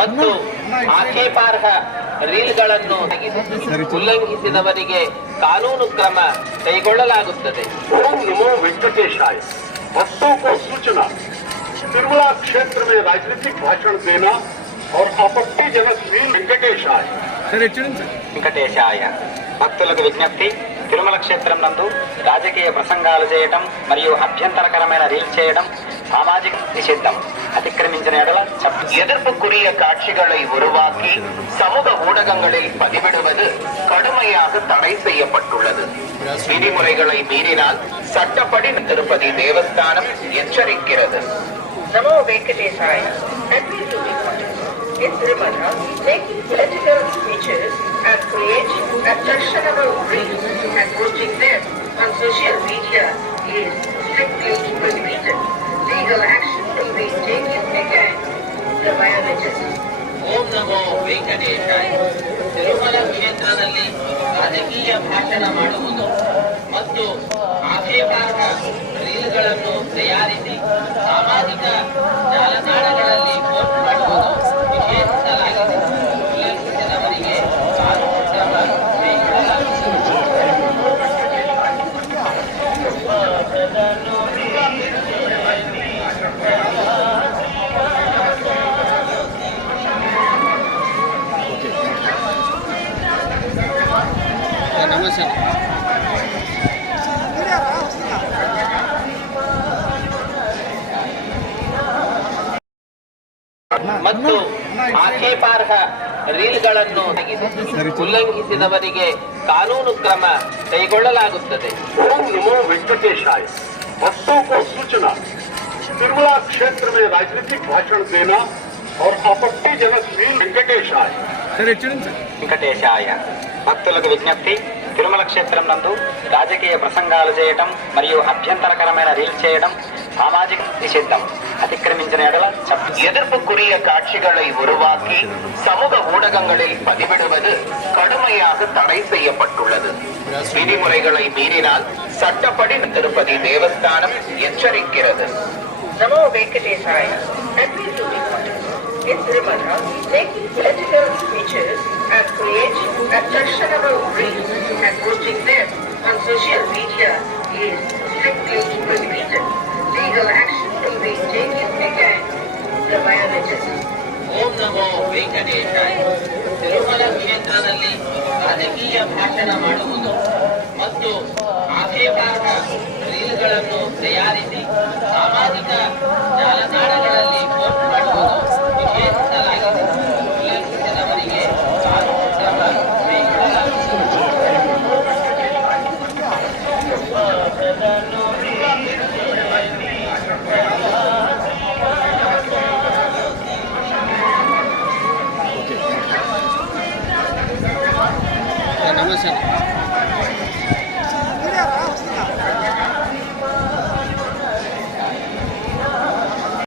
ಮತ್ತು ಆಕ್ಷೇಪಾರ್ಹ ರೀಲ್ಗಳನ್ನು ಉಲ್ಲಂಘಿಸಿದವರಿಗೆ ಕಾನೂನು ಕ್ರಮ ಕೈಗೊಳ್ಳಲಾಗುತ್ತದೆ. ओम नमो वेंकटेशाय। भक्तों को सूचना, तिरुमला क्षेत्र में राजनीतिक भाषण देना और आपत्तिजनक रील वेंकटेशाय। వెంకటేశాయ భక్తులకు విజ్ఞప్తి, తిరుమల క్షేత్రం నందు రాజకీయ ప్రసంగాలు చేయటం మరియు అభ్యంతరకరమైన రీల్ చేయడం సామాజిక నిషిద్ధం. అతిక్రమించిన ఎడల எதிர்ப்புக்குரிய காட்சிகளை உருவாக்கி சமூக ஊடகங்களில் பதிவிடுவது கடுமையாக தடை செய்யப்பட்டுள்ளது. விதிமுறைகளை மீறினால் சட்டப்படி Tirupati Devasthanam எச்சரிக்கிறது. Namo Venkatesaya. In Tirumala, making political speeches and creating objectionable reels and posting them on social media is strictly prohibited. Legal action will be taken against the violators. ಓಂ ನಮೋ ವೆಂಕಟೇಶಾಯ. ತಿರುಮಲ ಕ್ಷೇತ್ರದಲ್ಲಿ ರಾಜಕೀಯ ಭಾಷಣ ಮಾಡುವುದು ಮತ್ತು ಆಕ್ಷೇಪಾರ್ಹ ರೀಲ್ಗಳನ್ನು ತಯಾರಿಸಿ ಸಾಮಾಜಿಕ ಜಾಲತಾಣಗಳಲ್ಲಿ ಪೋಸ್ಟ್ ಮಾಡುವುದು ನಿಷೇಧಿಸಲಾಗಿದೆ. ಉಲ್ಲಂಘಿಸಿದವರಿಗೆ ಕಾನೂನು ಕ್ರಮ ಕೈಗೊಳ್ಳಲಾಗುತ್ತದೆ. ಮತ್ತು ಆಕ್ಷೇಪಾರ್ಹ ರೀಲ್ಗಳನ್ನು ಉಲ್ಲಂಘಿಸಿದವರಿಗೆ ಕಾನೂನು ಕ್ರಮ ಕೈಗೊಳ್ಳಲಾಗುತ್ತದೆ. ओम नमो वेंकटेशाय। भक्तों को सूचना, तिरुमला क्षेत्र में राजनीतिक भाषण देना और आपत्तिजनक रील वेंकटेशाय। వెంకటేశాయ భక్తులకు విజ్ఞప్తి, తిరుమల క్షేత్రం నందు రాజకీయ ప్రసంగాలు చేయటం మరియు అభ్యంతరకరమైన రీల్ చేయడం సామాజిక నిషిద్ధం. అతిక్రమించిన ఎడల எதிர்ப்புக்குரிய காட்சிகளை உருவாக்கி சமூக ஊடகங்களில் பதிவிடுவது கடுமையாக தடை செய்யப்பட்டுள்ளது. விதிமுறைகளை மீறினால் சட்டப்படி Tirupati Devasthanam எச்சரிக்கிறது. Namo Venkatesaya. In Tirumala, making political speeches and creating objectionable reels and posting them on social media is strictly prohibited. Legal action will be taken against the violators. ಓಂ ನಮೋ ವೆಂಕಟೇಶಾಯ. ತಿರುಮಲ ಕ್ಷೇತ್ರದಲ್ಲಿ ರಾಜಕೀಯ ಭಾಷಣ ಮಾಡುವುದು ಮತ್ತು ಆಕ್ಷೇಪಾರ್ಹ ರೀಲ್ಗಳನ್ನು ತಯಾರಿಸಿ ಸಾಮಾಜಿಕ ಜಾಲತಾಣಗಳಲ್ಲಿ ಪೋಸ್ಟ್ ಮಾಡುವುದು ನಿಷೇಧಿಸಲಾಗಿದೆ. ಉಲ್ಲಂಘಿಸಿದವರಿಗೆ ಕಾನೂನು ಕ್ರಮ ಕೈಗೊಳ್ಳಲಾಗುತ್ತದೆ. నమస్తే.